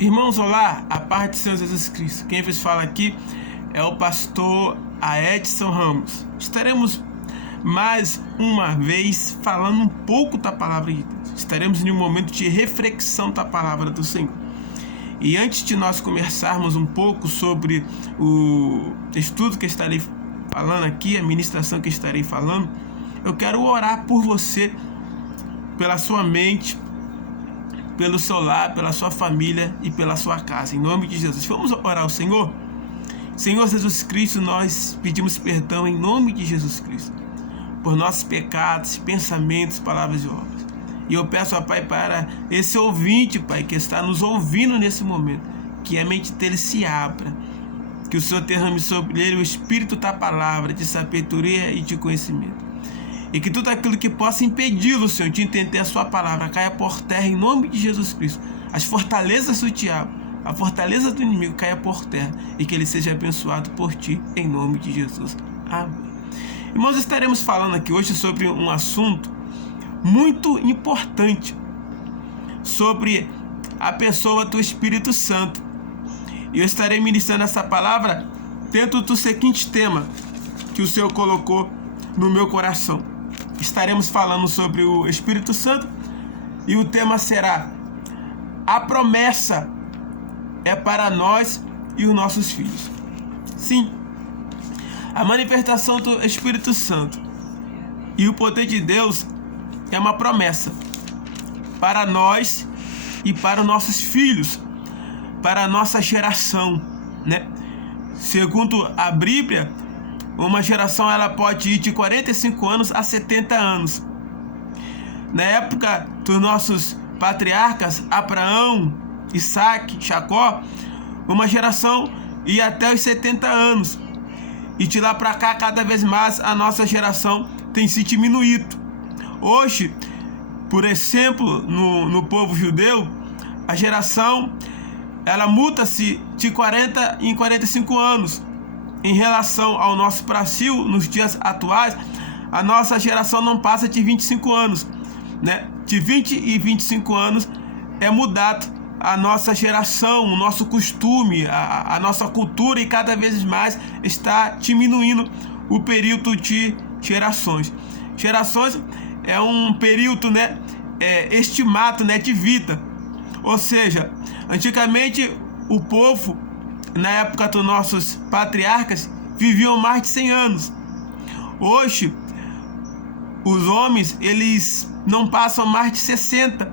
Irmãos, olá, a paz de Senhor Jesus Cristo. Quem vos fala aqui é o pastor Edson Ramos. Estaremos mais uma vez falando um pouco da palavra de Deus. Estaremos em um momento de reflexão da palavra do Senhor. E antes de nós começarmos um pouco sobre o estudo que estarei falando aqui, a ministração que estarei falando, eu quero orar por você, pela sua mente, pelo seu lar, pela sua família e pela sua casa, em nome de Jesus. Vamos orar ao Senhor? Senhor Jesus Cristo, nós pedimos perdão em nome de Jesus Cristo por nossos pecados, pensamentos, palavras e obras. E eu peço, ó Pai, para esse ouvinte, Pai, que está nos ouvindo nesse momento, que a mente dele se abra, que o Senhor derrame sobre ele o Espírito da palavra, de sabedoria e de conhecimento. E que tudo aquilo que possa impedi-lo, Senhor, de entender a sua palavra, caia por terra em nome de Jesus Cristo. As fortalezas do diabo, a fortaleza do inimigo caia por terra e que ele seja abençoado por ti, em nome de Jesus. Amém. Irmãos, estaremos falando aqui hoje sobre um assunto muito importante, sobre a pessoa do Espírito Santo. E eu estarei ministrando essa palavra dentro do seguinte tema que o Senhor colocou no meu coração. Estaremos falando sobre o Espírito Santo e o tema será: a promessa é para nós e os nossos filhos. Sim, a manifestação do Espírito Santo e o poder de Deus é uma promessa para nós e para os nossos filhos, para a nossa geração, né? Segundo a Bíblia, uma geração ela pode ir de 45 anos a 70 anos. Na época dos nossos patriarcas, Abraão, Isaac, Jacó, uma geração ia até os 70 anos. E de lá para cá, cada vez mais, a nossa geração tem se diminuído. Hoje, por exemplo, no povo judeu, a geração ela muda-se de 40 em 45 anos. Em relação ao nosso Brasil, nos dias atuais, a nossa geração não passa de 25 anos, né? De 20 e 25 anos é mudado a nossa geração, o nosso costume, a nossa cultura, e cada vez mais está diminuindo o período de gerações. Gerações é um período, né, estimado, né, de vida. Ou seja, antigamente o povo, na época dos nossos patriarcas, viviam mais de 100 anos. Hoje, os homens, eles não passam mais de 60.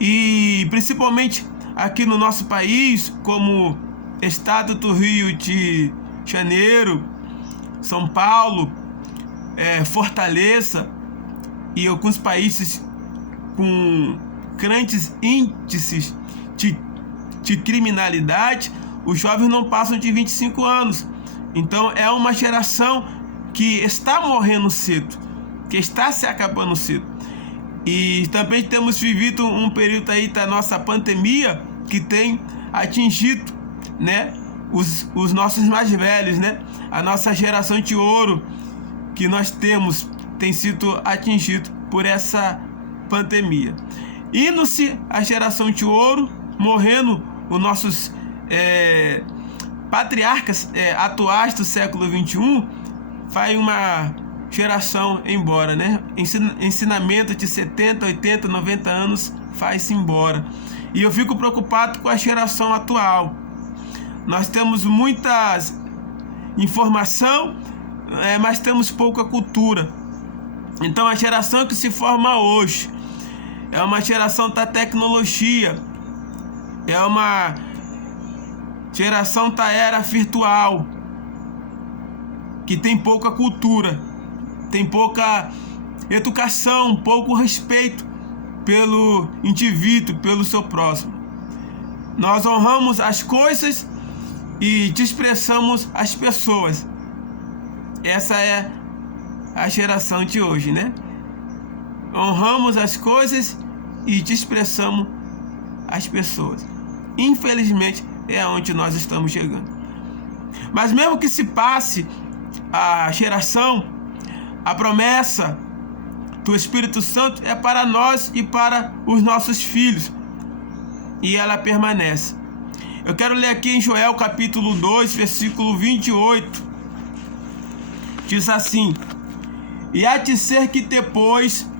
E principalmente aqui no nosso país, como estado do Rio de Janeiro, São Paulo, Fortaleza e alguns países com grandes índices de criminalidade, os jovens não passam de 25 anos. Então é uma geração que está morrendo cedo, que está se acabando cedo. E também temos vivido um período aí da nossa pandemia que tem atingido, né, os nossos mais velhos, né? A nossa geração de ouro que nós temos tem sido atingido por essa pandemia. Indo-se a geração de ouro, morrendo os nossos patriarcas atuais do século 21, vai uma geração embora, né? Ensinamento de 70, 80, 90 anos faz-se embora. E eu fico preocupado com a geração atual. Nós temos muita informação, mas temos pouca cultura. Então a geração que se forma hoje é uma geração da tecnologia, é uma geração da era virtual, que tem pouca cultura, tem pouca educação, pouco respeito pelo indivíduo, pelo seu próximo. Nós honramos as coisas e desprezamos as pessoas. Essa é a geração de hoje, né? Honramos as coisas e desprezamos as pessoas. Infelizmente, é onde nós estamos chegando. Mas mesmo que se passe a geração, a promessa do Espírito Santo é para nós e para os nossos filhos. e ela permanece. Eu quero ler aqui em Joel capítulo 2, versículo 28. Diz assim: e há de ser que depois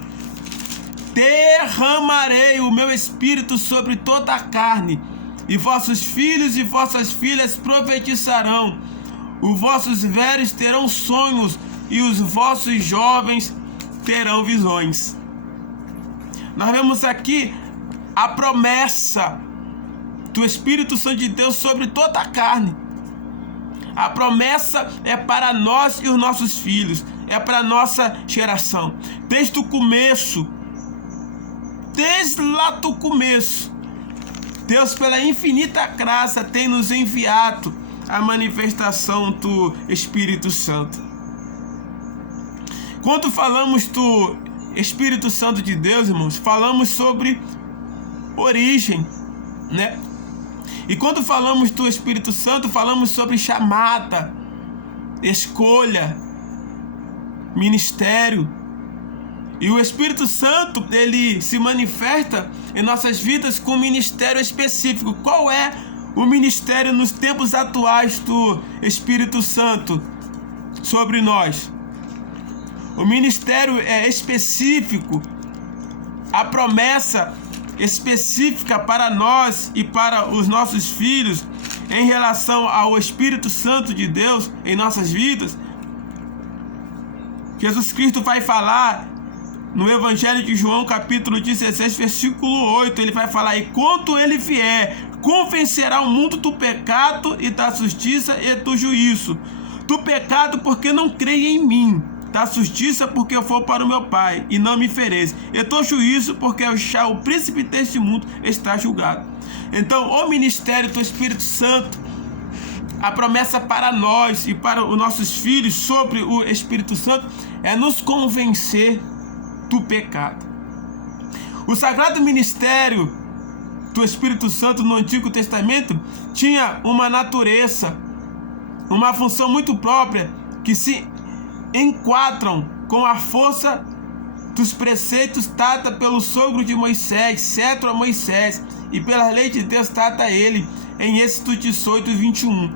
derramarei o meu espírito sobre toda a carne, e vossos filhos e vossas filhas profetizarão, os vossos velhos terão sonhos, e os vossos jovens terão visões. Nós vemos aqui a promessa do Espírito Santo de Deus sobre toda a carne. A promessa é para nós e os nossos filhos, é para a nossa geração. Desde o começo, desde lá do começo, Deus, pela infinita graça, tem nos enviado a manifestação do Espírito Santo. Quando falamos do Espírito Santo de Deus, irmãos, falamos sobre origem, né? E quando falamos do Espírito Santo, falamos sobre chamada, escolha, ministério. E o Espírito Santo, ele se manifesta em nossas vidas com um ministério específico. Qual é o ministério nos tempos atuais do Espírito Santo sobre nós? O ministério é específico, a promessa específica para nós e para os nossos filhos em relação ao Espírito Santo de Deus em nossas vidas. Jesus Cristo vai falar no Evangelho de João, capítulo 16, versículo 8, ele vai falar: e quando ele vier, convencerá o mundo do pecado e da justiça e do juízo. Do pecado, porque não creem em mim; da justiça, porque eu for para o meu Pai e não me fereço; e do juízo, porque já o príncipe deste mundo está julgado. Então, o ministério do Espírito Santo, a promessa para nós e para os nossos filhos sobre o Espírito Santo é nos convencer do pecado. O sagrado ministério do Espírito Santo no Antigo Testamento tinha uma natureza, uma função muito própria, que se enquadram com a força dos preceitos dada pelo sogro de Moisés, cetro a Moisés, e pela lei de Deus dada a ele, em Êxodo 18, 21.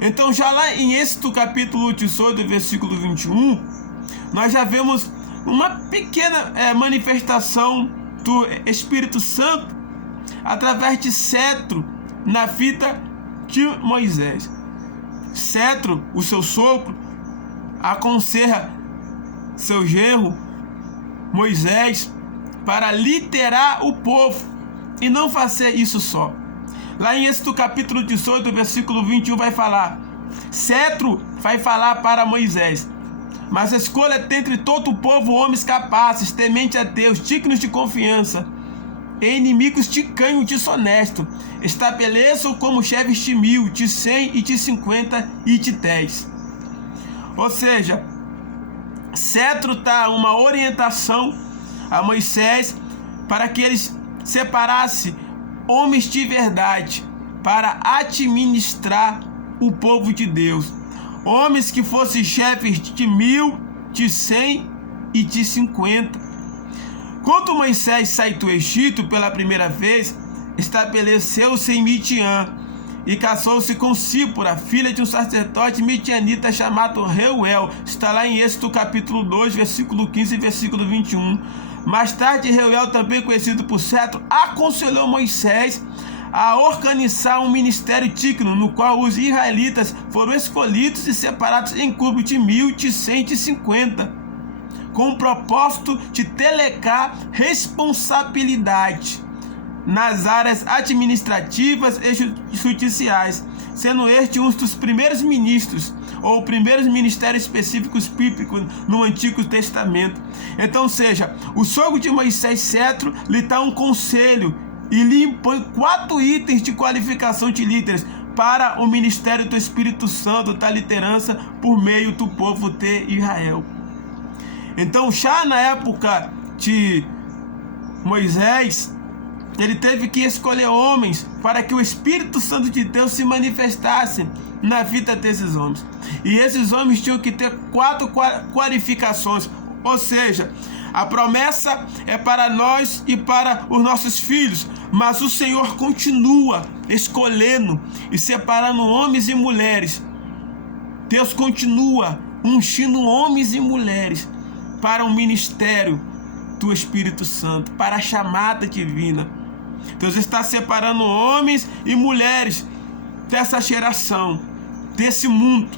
Então, já lá em Êxodo capítulo 18, versículo 21, nós já vemos uma pequena manifestação do Espírito Santo através de cetro na vida de Moisés. Cetro, o seu sogro, aconselha seu genro Moisés para liderar o povo e não fazer isso só. Lá em Êxodo capítulo 18, versículo 21 vai falar: cetro vai falar para Moisés, mas escolha dentre todo o povo homens capazes, temente a Deus, dignos de confiança, e inimigos de canho desonesto. Estabeleçam como chefes de 1000, de 100 e de 50 e de 10. Ou seja, cetro dá uma orientação a Moisés para que eles separassem homens de verdade para administrar o povo de Deus. Homens que fossem chefes de 1000, de 100 e de 50. Quando Moisés saiu do Egito pela primeira vez, estabeleceu-se em Midian e casou-se com Sípora, filha de um sacerdote midianita chamado Reuel. Está lá em Êxodo capítulo 2, versículo 15 e versículo 21. Mais tarde, Reuel, também conhecido por Cetro, aconselhou Moisés a organizar um ministério digno, no qual os israelitas foram escolhidos e separados em grupos de 1000, de 100 e de 50, com o propósito de delegar responsabilidade nas áreas administrativas e judiciais, sendo este um dos primeiros ministros, ou primeiros ministérios específicos bíblicos no Antigo Testamento. Então, seja, o sogro de Moisés, Cetro, lhe dá um conselho e lhe impõe 4 itens de qualificação de líderes para o ministério do Espírito Santo, da liderança por meio do povo de Israel. Então, já na época de Moisés, ele teve que escolher homens para que o Espírito Santo de Deus se manifestasse na vida desses homens. E esses homens tinham que ter 4 qualificações. Ou seja, a promessa é para nós e para os nossos filhos, Mas o Senhor continua escolhendo e separando homens e mulheres. Deus continua ungindo homens e mulheres para o ministério do Espírito Santo, para a chamada divina. Deus está separando homens e mulheres dessa geração, desse mundo,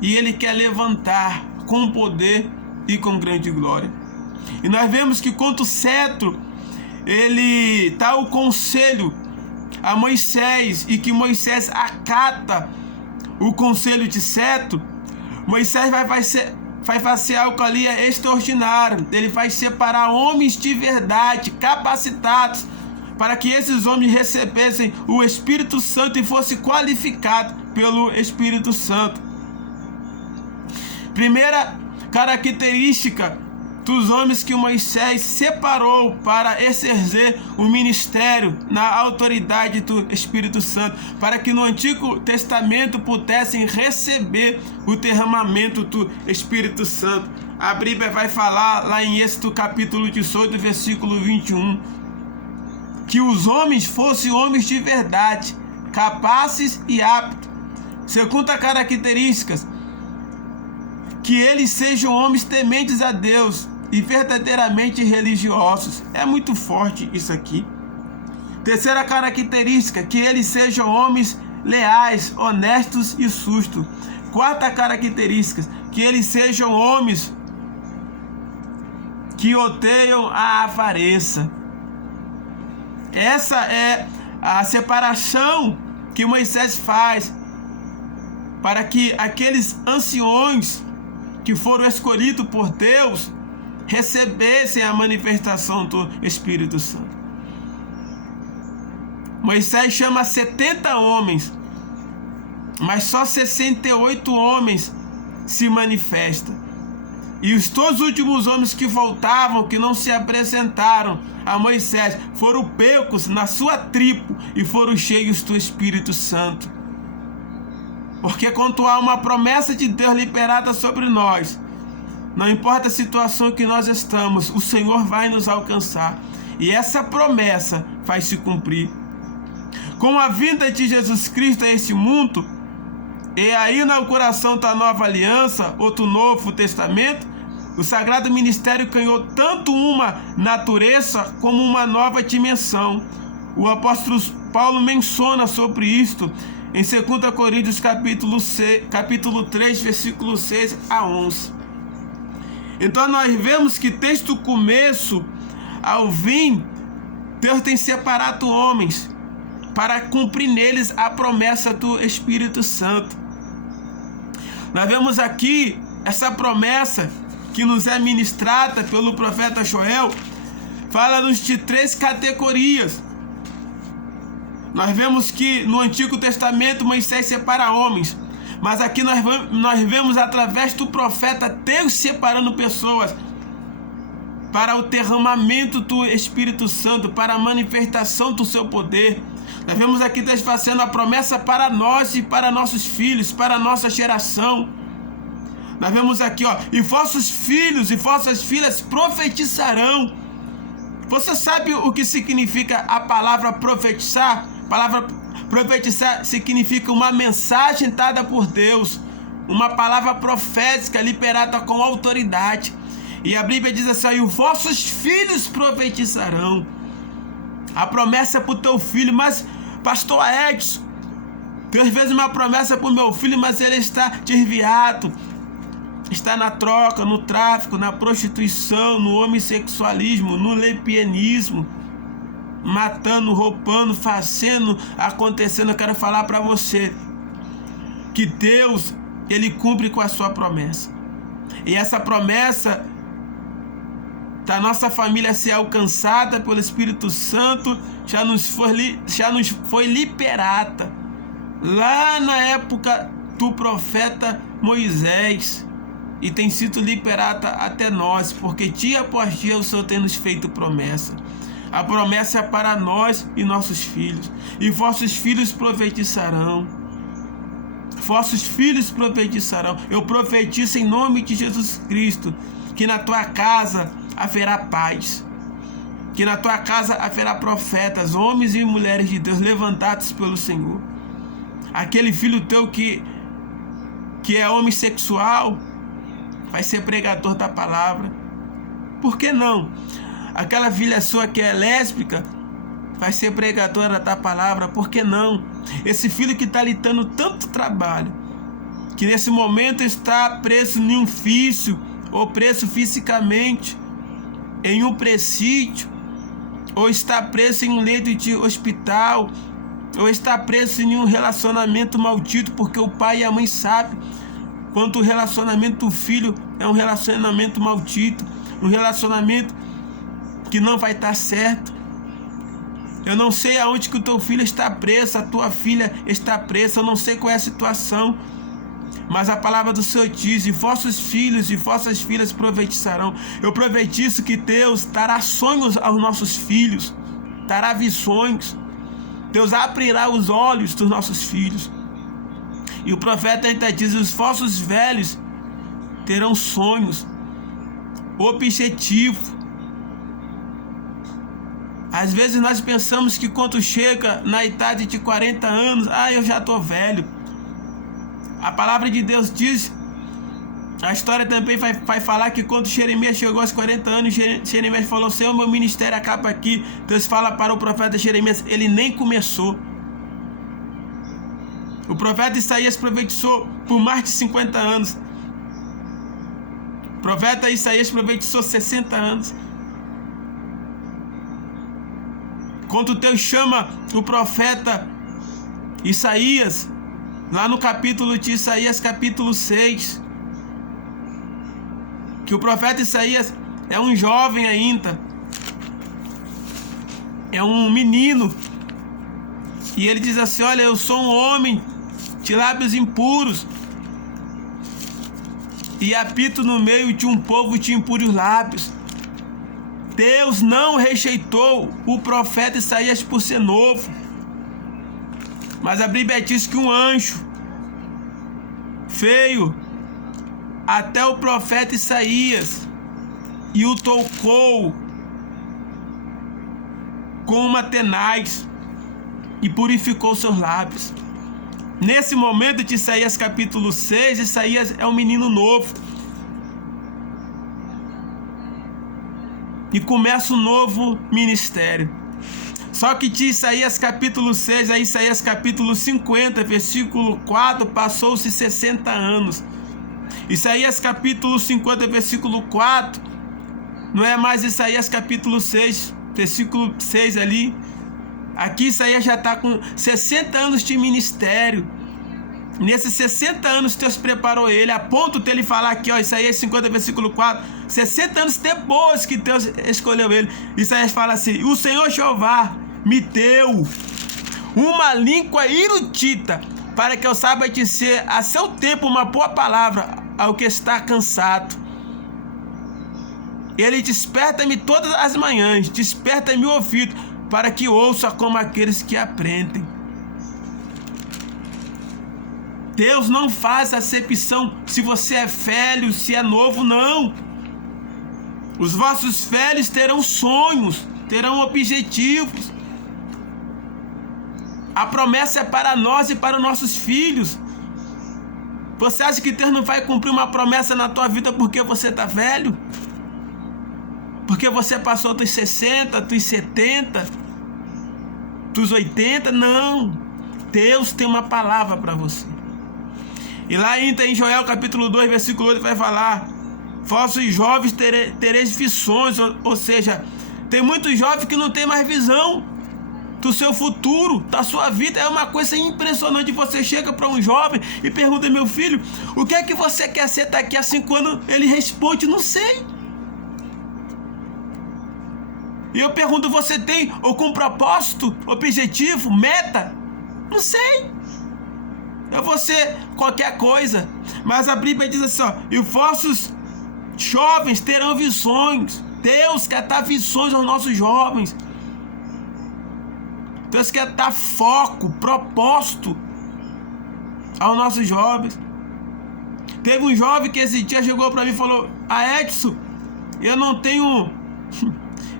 e Ele quer levantar com poder e com grande glória. E nós vemos que quanto o cetro, ele dá o conselho a Moisés, e que Moisés acata o conselho de cetro. Moisés vai fazer algo ali extraordinário. Ele vai separar homens de verdade, capacitados, para que esses homens recebessem o Espírito Santo e fossem qualificados pelo Espírito Santo. Primeira característica dos homens que Moisés separou para exercer o ministério na autoridade do Espírito Santo, para que no Antigo Testamento pudessem receber o derramamento do Espírito Santo. A Bíblia vai falar lá em Êxodo capítulo 18, versículo 21, que os homens fossem homens de verdade, capazes e aptos. Segunda característica, que eles sejam homens tementes a Deus e verdadeiramente religiosos. É muito forte isso aqui. Terceira característica, que eles sejam homens leais, honestos e justos. Quarta característica, que eles sejam homens que odeiam a avareza. Essa é a separação que Moisés faz para que aqueles anciões que foram escolhidos por Deus recebessem a manifestação do Espírito Santo. Moisés chama 70 homens, mas só 68 homens se manifestam. E os dois últimos homens que voltavam, que não se apresentaram a Moisés, foram pegos na sua tribo e foram cheios do Espírito Santo. Porque quando há uma promessa de Deus liberada sobre nós, não importa a situação que nós estamos, o Senhor vai nos alcançar. E essa promessa vai se cumprir. Com a vinda de Jesus Cristo a esse mundo, e a inauguração da nova aliança, ou do Novo Testamento, o Sagrado Ministério ganhou tanto uma natureza como uma nova dimensão. O apóstolo Paulo menciona sobre isto em 2 Coríntios capítulo 3, versículo 6 a 11. Então nós vemos que desde o começo ao fim, Deus tem separado homens para cumprir neles a promessa do Espírito Santo. Nós vemos aqui essa promessa que nos é ministrada pelo profeta Joel, fala-nos de 3 categorias. Nós vemos que no Antigo Testamento Moisés separa homens, mas aqui nós vemos através do profeta Deus separando pessoas para o derramamento do Espírito Santo, para a manifestação do seu poder. Nós vemos aqui Deus fazendo a promessa para nós e para nossos filhos, para a nossa geração. Nós vemos aqui, e vossos filhos e vossas filhas profetizarão. Você sabe o que significa a palavra profetizar? A palavra profetizar significa uma mensagem dada por Deus, uma palavra profética liberada com autoridade. E a Bíblia diz assim: e os vossos filhos profetizarão. A promessa para o teu filho. Mas, pastor Edson, Deus fez uma promessa para o meu filho, mas ele está desviado, está na troca, no tráfico, na prostituição, no homossexualismo, no lesbianismo, matando, roubando, fazendo, acontecendo. Eu quero falar para você que Deus, Ele cumpre com a sua promessa. E essa promessa da nossa família ser alcançada pelo Espírito Santo já nos foi liberada lá na época do profeta Moisés, e tem sido liberada até nós, porque dia após dia o Senhor tem nos feito promessa. A promessa é para nós e nossos filhos. E vossos filhos profetizarão. Vossos filhos profetizarão. Eu profetizo em nome de Jesus Cristo que na tua casa haverá paz. que na tua casa haverá profetas, homens e mulheres de Deus levantados pelo Senhor. Aquele filho teu que é homossexual vai ser pregador da palavra. Por que não? Aquela filha sua que é lésbica vai ser pregadora da palavra. Por que não? Esse filho que está lhe dando tanto trabalho, que nesse momento está preso em um vício, ou preso fisicamente em um presídio, ou está preso em um leito de hospital, ou está preso em um relacionamento maldito, porque o pai e a mãe sabem quanto o relacionamento do filho é um relacionamento maldito, um relacionamento que não vai estar certo. Eu não sei aonde que o teu filho está preso, a tua filha está presa, eu não sei qual é a situação, mas a palavra do Senhor diz: e vossos filhos e vossas filhas profetizarão. Eu profetizo que Deus dará sonhos aos nossos filhos, dará visões. Deus abrirá os olhos dos nossos filhos. E o profeta ainda diz: os vossos velhos terão sonhos, objetivo. Às vezes nós pensamos que quando chega na idade de 40 anos, eu já estou velho. A palavra de Deus diz, a história também vai falar que quando Jeremias chegou aos 40 anos, Jeremias falou: Senhor, meu ministério acaba aqui. Deus fala para o profeta Jeremias: ele nem começou. O profeta Isaías profetizou por mais de 50 anos. O profeta Isaías profetizou 60 anos. Quando Deus chama o profeta Isaías, lá no capítulo de Isaías, capítulo 6, que o profeta Isaías é um jovem ainda, é um menino, e ele diz assim: olha, eu sou um homem de lábios impuros, e habito no meio de um povo de impuros lábios. Deus não rejeitou o profeta Isaías por ser novo, mas a Bíblia diz que um anjo veio até o profeta Isaías e o tocou com uma tenaz e purificou seus lábios. Nesse momento de Isaías capítulo 6, Isaías é um menino novo. E começa um novo ministério. Só que de Isaías capítulo 6 a Isaías capítulo 50, versículo 4, passou-se 60 anos. Isaías capítulo 50, versículo 4, não é mais Isaías capítulo 6, versículo 6 ali. Aqui Isaías já está com 60 anos de ministério. Nesses 60 anos Deus preparou ele, a ponto de ele falar aqui, Isaías 50, versículo 4, 60 anos depois que Deus escolheu ele, Isaías fala assim: o Senhor Jeová me deu uma língua erudita, para que eu saiba dizer a seu tempo uma boa palavra ao que está cansado. Ele desperta-me todas as manhãs, desperta-me o ouvido, para que ouça como aqueles que aprendem. Deus não faz acepção se você é velho, se é novo, não. Os vossos velhos terão sonhos, terão objetivos. A promessa é para nós e para os nossos filhos. Você acha que Deus não vai cumprir uma promessa na tua vida porque você está velho? Porque você passou dos 60, dos 70, dos 80? Não. Deus tem uma palavra para você. E lá ainda em Joel capítulo 2, versículo 8 vai falar: vossos jovens tereis visões, ou seja, tem muitos jovens que não tem mais visão do seu futuro, da sua vida. É uma coisa impressionante. Você chega para um jovem e pergunta: meu filho, o que é que você quer ser daqui a 5 anos? Ele responde: não sei. E eu pergunto: você tem algum propósito, objetivo, meta? Não sei. Eu vou ser qualquer coisa. Mas a Bíblia diz assim, e os vossos jovens terão visões. Deus quer dar visões aos nossos jovens. Deus quer dar foco, propósito aos nossos jovens. Teve um jovem que esse dia chegou para mim e falou: Edson, eu não tenho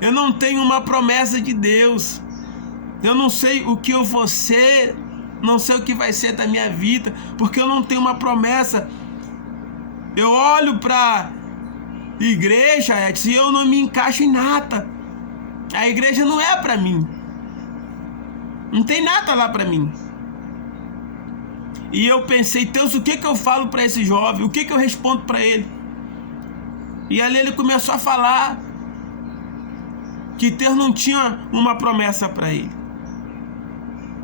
Eu não tenho uma promessa de Deus. Eu não sei o que eu vou ser, não sei o que vai ser da minha vida, porque eu não tenho uma promessa. Eu olho para igreja, Edson, e eu não me encaixo em nada. A igreja não é para mim. Não tem nada lá para mim. E eu pensei, Deus, o que eu falo para esse jovem? O que eu respondo para ele? E ali ele começou a falar que Deus não tinha uma promessa para ele.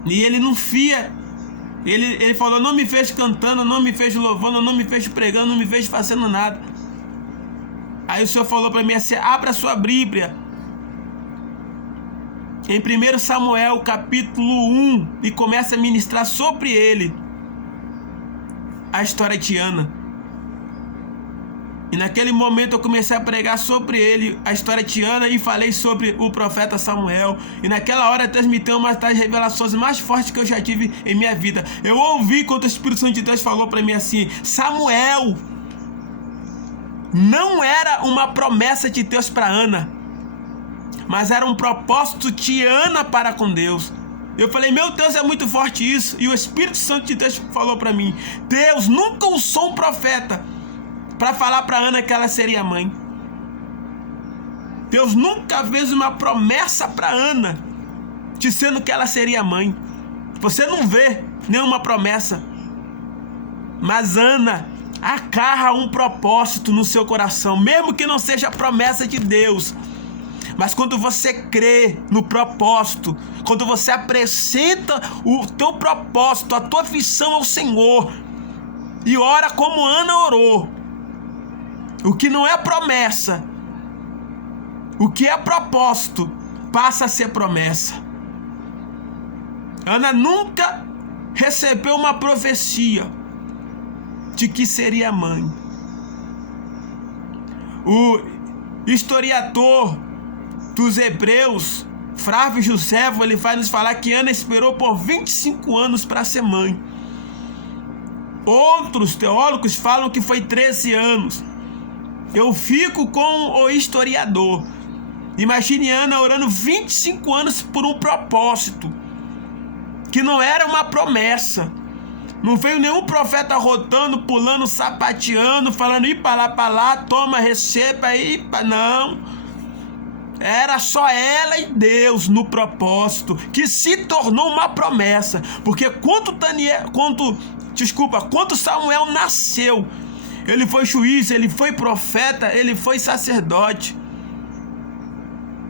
E ele não fia. Ele falou, não me fez cantando, não me fez louvando, não me fez pregando, não me fez fazendo nada. Aí o Senhor falou para mim assim, abra a sua Bíblia em 1 Samuel capítulo 1 e começa a ministrar sobre ele a história de Ana. E naquele momento eu comecei a pregar sobre ele, a história de Ana, e falei sobre o profeta Samuel. E naquela hora Deus me deu uma das revelações mais fortes que eu já tive em minha vida. Eu ouvi quando o Espírito Santo de Deus falou para mim assim, Samuel, não era uma promessa de Deus para Ana, mas era um propósito de Ana para com Deus. Eu falei, meu Deus, é muito forte isso. E o Espírito Santo de Deus falou para mim, Deus nunca usou um profeta para falar para Ana que ela seria mãe. Deus nunca fez uma promessa para Ana dizendo que ela seria mãe. Você não vê nenhuma promessa, mas Ana acarra um propósito no seu coração, mesmo que não seja a promessa de Deus. Mas quando você crê no propósito, quando você apresenta o teu propósito, a tua aflição ao Senhor e ora como Ana orou, o que não é promessa, o que é propósito, passa a ser promessa. Ana nunca recebeu uma profecia de que seria mãe. O historiador dos Hebreus, Flávio Joséfo, ele vai nos falar que Ana esperou por 25 anos para ser mãe. Outros teólogos falam que foi 13 anos. Eu fico com o historiador. Imagine Ana orando 25 anos por um propósito que não era uma promessa. Não veio nenhum profeta rotando, pulando, sapateando, falando, ir para lá, toma, receba, não. Era só ela e Deus no propósito, que se tornou uma promessa. Porque quando Samuel nasceu, ele foi juiz, ele foi profeta, ele foi sacerdote.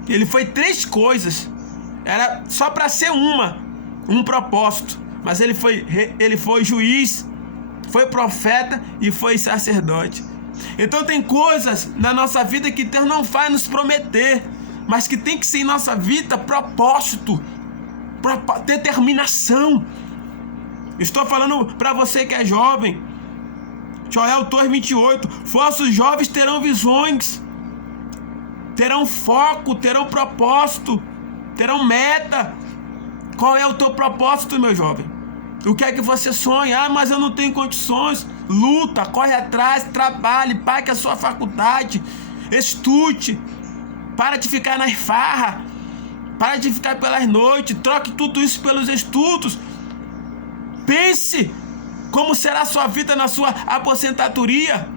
Ele foi 3 coisas. Era só para ser um propósito. Mas ele foi juiz, foi profeta e foi sacerdote. Então tem coisas na nossa vida que Deus não vai nos prometer, mas que tem que ser em nossa vida propósito, determinação. Estou falando para você que é jovem. Joel 2:28, vossos jovens terão visões, terão foco, terão propósito, terão meta. Qual é o teu propósito, meu jovem? O que é que você sonha? Ah, mas eu não tenho condições. Luta, corre atrás, trabalhe, pague a sua faculdade, estude, para de ficar nas farras, para de ficar pelas noites, troque tudo isso pelos estudos. Pense como será a sua vida na sua aposentadoria.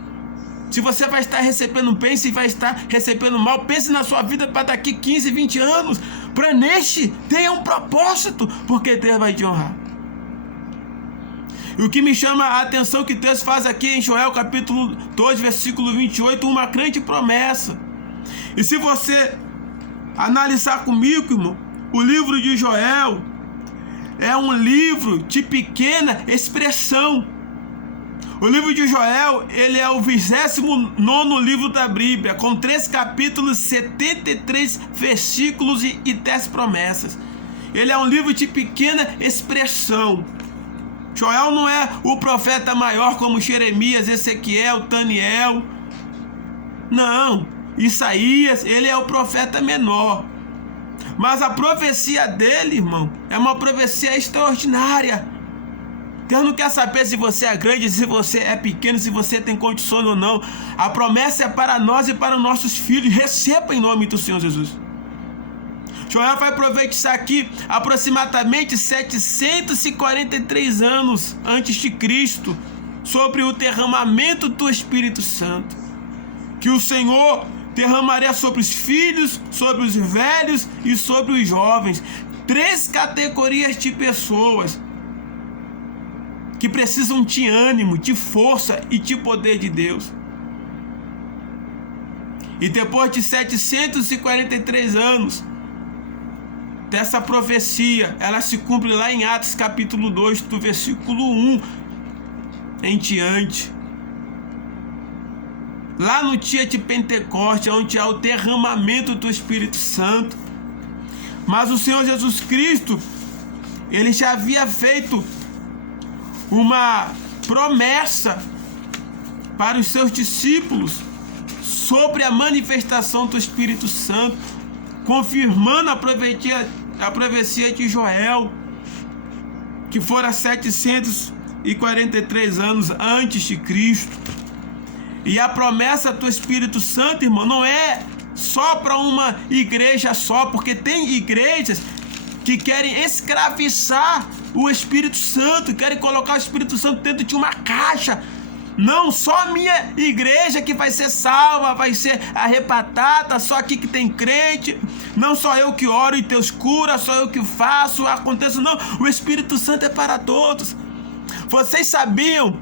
Se você vai estar recebendo bem, se vai estar recebendo mal, pense na sua vida para daqui 15, 20 anos. Planeje, tenha um propósito, porque Deus vai te honrar. E o que me chama a atenção que Deus faz aqui em Joel capítulo 2, versículo 28, uma grande promessa. E se você analisar comigo, irmão, o livro de Joel é um livro de pequena expressão. O livro de Joel, ele é o 29º livro da Bíblia, com 3 capítulos, 73 versículos e 10 promessas. Ele é um livro de pequena expressão. Joel não é o profeta maior como Jeremias, Ezequiel, Daniel. Não, Isaías, ele é o profeta menor. Mas a profecia dele, irmão, é uma profecia extraordinária. Deus não quer saber se você é grande, se você é pequeno, se você tem condições ou não. A promessa é para nós e para os nossos filhos. Receba em nome do Senhor Jesus. Joel vai profetizar aqui aproximadamente 743 anos antes de Cristo sobre o derramamento do Espírito Santo, que o Senhor derramaria sobre os filhos, sobre os velhos e sobre os jovens. 3 categorias de pessoas que precisam de ânimo, de força e de poder de Deus. E depois de 743 anos dessa profecia, ela se cumpre lá em Atos capítulo 2, do versículo 1 em diante. Lá no dia de Pentecostes, onde há o derramamento do Espírito Santo. Mas o Senhor Jesus Cristo, ele já havia feito uma promessa para os seus discípulos sobre a manifestação do Espírito Santo, confirmando a profecia de Joel, que fora 743 anos antes de Cristo. E a promessa do Espírito Santo, irmão, não é só para uma igreja só, porque tem igrejas que querem escravizar o Espírito Santo, querem colocar o Espírito Santo dentro de uma caixa. Não, só a minha igreja que vai ser salva, vai ser arrebatada, só aqui que tem crente. Não só eu que oro e Deus cura, só eu que faço, aconteça. Não, o Espírito Santo é para todos. Vocês sabiam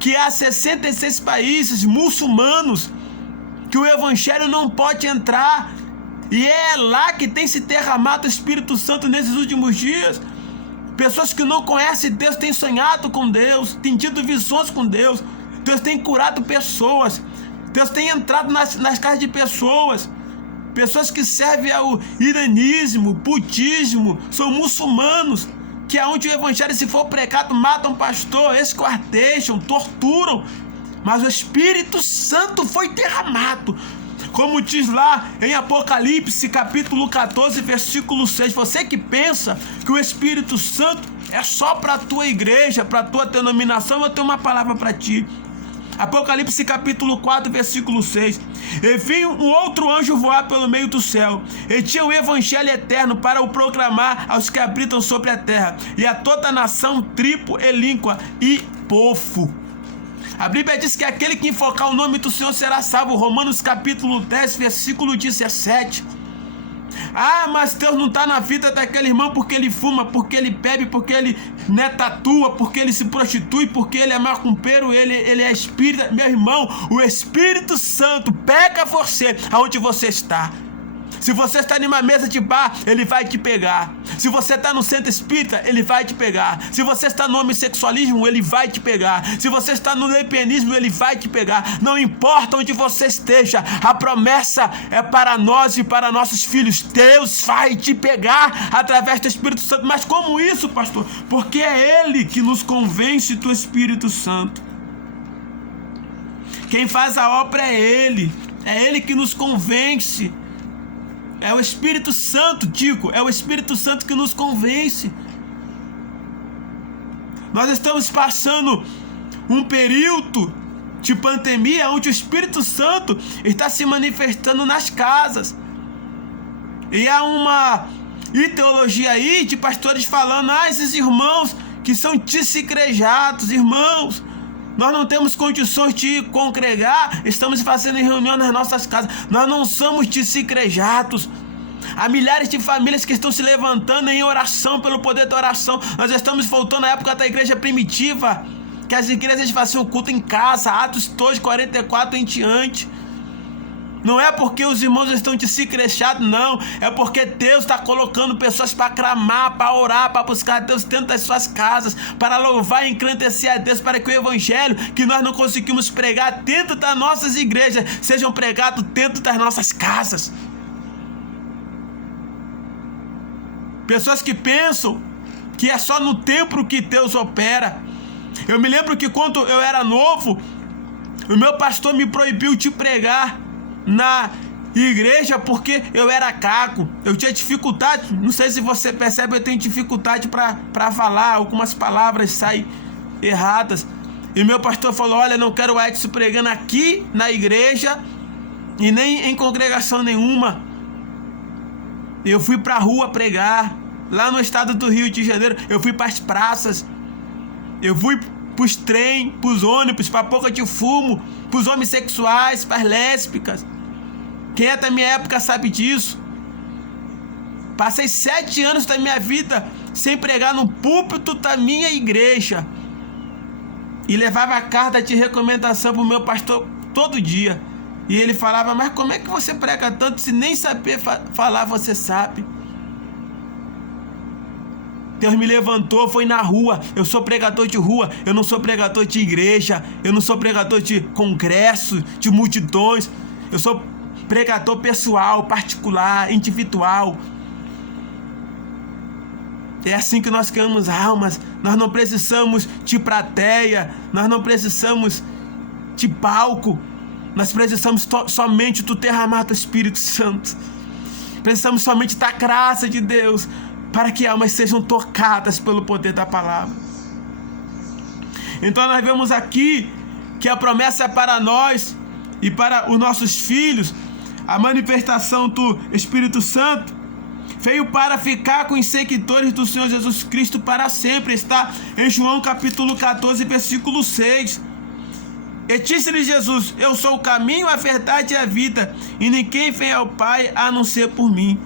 que há 66 países muçulmanos que o Evangelho não pode entrar? E é lá que tem se derramado o Espírito Santo nesses últimos dias. Pessoas que não conhecem Deus têm sonhado com Deus, têm tido visões com Deus. Deus tem curado pessoas. Deus tem entrado nas casas de pessoas. Pessoas que servem ao iranismo, budismo, são muçulmanos, que aonde o Evangelho, se for pregado, matam pastor, esquartejam, torturam. Mas o Espírito Santo foi derramado. Como diz lá em Apocalipse, capítulo 14, versículo 6. Você que pensa que o Espírito Santo é só para a tua igreja, para a tua denominação, eu tenho uma palavra para ti. Apocalipse capítulo 4, versículo 6. E vi um outro anjo voar pelo meio do céu, e tinha o evangelho eterno para o proclamar aos que habitam sobre a terra, e a toda nação, tribo e língua e povo. A Bíblia diz que aquele que invocar o nome do Senhor será salvo. Romanos capítulo 10, versículo 17. Ah, mas Deus não está na vida daquele irmão porque ele fuma, porque ele bebe, porque ele tatua, porque ele se prostitui, porque ele é macumbeiro, ele é espírita. Meu irmão, o Espírito Santo pega você aonde você está. Se você está em uma mesa de bar, ele vai te pegar. Se você está no centro espírita, ele vai te pegar. Se você está no homossexualismo, ele vai te pegar. Se você está no lesbianismo, ele vai te pegar. Não importa onde você esteja, a promessa é para nós e para nossos filhos. Deus vai te pegar através do Espírito Santo. Mas como isso, pastor? Porque é Ele que nos convence do Espírito Santo. Quem faz a obra é Ele. É Ele que nos convence. É o Espírito Santo, é o Espírito Santo que nos convence. Nós estamos passando um período de pandemia onde o Espírito Santo está se manifestando nas casas. E há uma ideologia aí de pastores falando: esses irmãos que são desigrejados, irmãos, nós não temos condições de congregar, estamos fazendo reunião nas nossas casas. Nós não somos desigrejados. Há milhares de famílias que estão se levantando em oração, pelo poder da oração. Nós estamos voltando à época da igreja primitiva, que as igrejas faziam culto em casa, Atos 2, 44 em diante. Não é porque os irmãos estão desigrejados, não. É porque Deus está colocando pessoas para clamar, para orar, para buscar a Deus dentro das suas casas, para louvar e engrandecer a Deus, para que o evangelho que nós não conseguimos pregar dentro das nossas igrejas sejam pregados dentro das nossas casas. Pessoas que pensam que é só no templo que Deus opera. Eu me lembro que quando eu era novo, o meu pastor me proibiu de pregar na igreja porque eu era caco. Eu tinha dificuldade, não sei se você percebe, eu tenho dificuldade para falar, algumas palavras saem erradas. E meu pastor falou: olha, não quero o Edson pregando aqui na igreja e nem em congregação nenhuma. Eu fui para a rua pregar, lá no estado do Rio de Janeiro. Eu fui para as praças, eu fui para os trem, para os ônibus, para a boca de fumo, para os homossexuais, para as lésbicas. Quem é da minha época sabe disso. Passei 7 anos da minha vida sem pregar no púlpito da minha igreja. E levava carta de recomendação para o meu pastor todo dia. E ele falava: mas como é que você prega tanto se nem saber falar você sabe? Deus me levantou, foi na rua. Eu sou pregador de rua, eu não sou pregador de igreja, eu não sou pregador de congresso, de multidões. Eu sou pregador pessoal, particular, individual. É assim que nós ganhamos almas. Nós não precisamos de plateia, nós não precisamos de palco. Nós precisamos somente do derramar do Espírito Santo. Precisamos somente da graça de Deus para que almas sejam tocadas pelo poder da palavra. Então nós vemos aqui que a promessa é para nós e para os nossos filhos. A manifestação do Espírito Santo veio para ficar com os seguidores do Senhor Jesus Cristo para sempre. Está em João capítulo 14, versículo 6. E disse-lhe Jesus: eu sou o caminho, a verdade e a vida, e ninguém vem ao Pai a não ser por mim.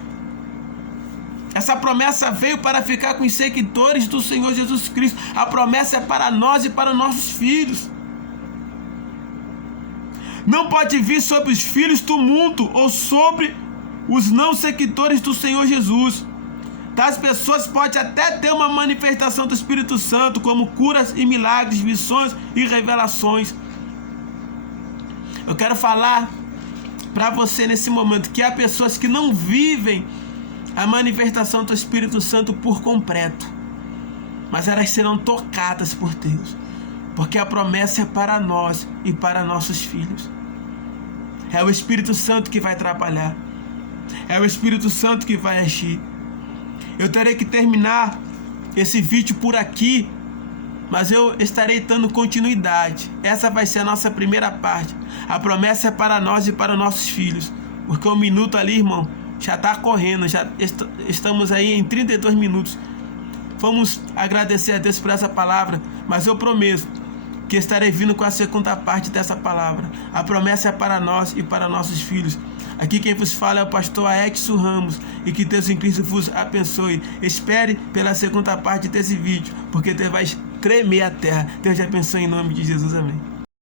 Essa promessa veio para ficar com os seguidores do Senhor Jesus Cristo. A promessa é para nós e para nossos filhos. Não pode vir sobre os filhos do mundo ou sobre os não seguidores do Senhor Jesus. Tais pessoas podem até ter uma manifestação do Espírito Santo, como curas e milagres, visões e revelações. Eu quero falar para você nesse momento que há pessoas que não vivem a manifestação do Espírito Santo por completo, mas elas serão tocadas por Deus, porque a promessa é para nós e para nossos filhos. É o Espírito Santo que vai trabalhar, é o Espírito Santo que vai agir. Eu terei que terminar esse vídeo por aqui, mas eu estarei dando continuidade. Essa vai ser a nossa primeira parte. A promessa é para nós e para nossos filhos, porque o minuto ali, irmão, já está correndo, já estamos aí em 32 minutos. Vamos agradecer a Deus por essa palavra, mas eu prometo que estarei vindo com a segunda parte dessa palavra. A promessa é para nós e para nossos filhos. Aqui quem vos fala é o pastor Edson Ramos, e que Deus em Cristo vos abençoe. Espere pela segunda parte desse vídeo, porque Deus vai tremer a terra. Deus te abençoe em nome de Jesus, amém.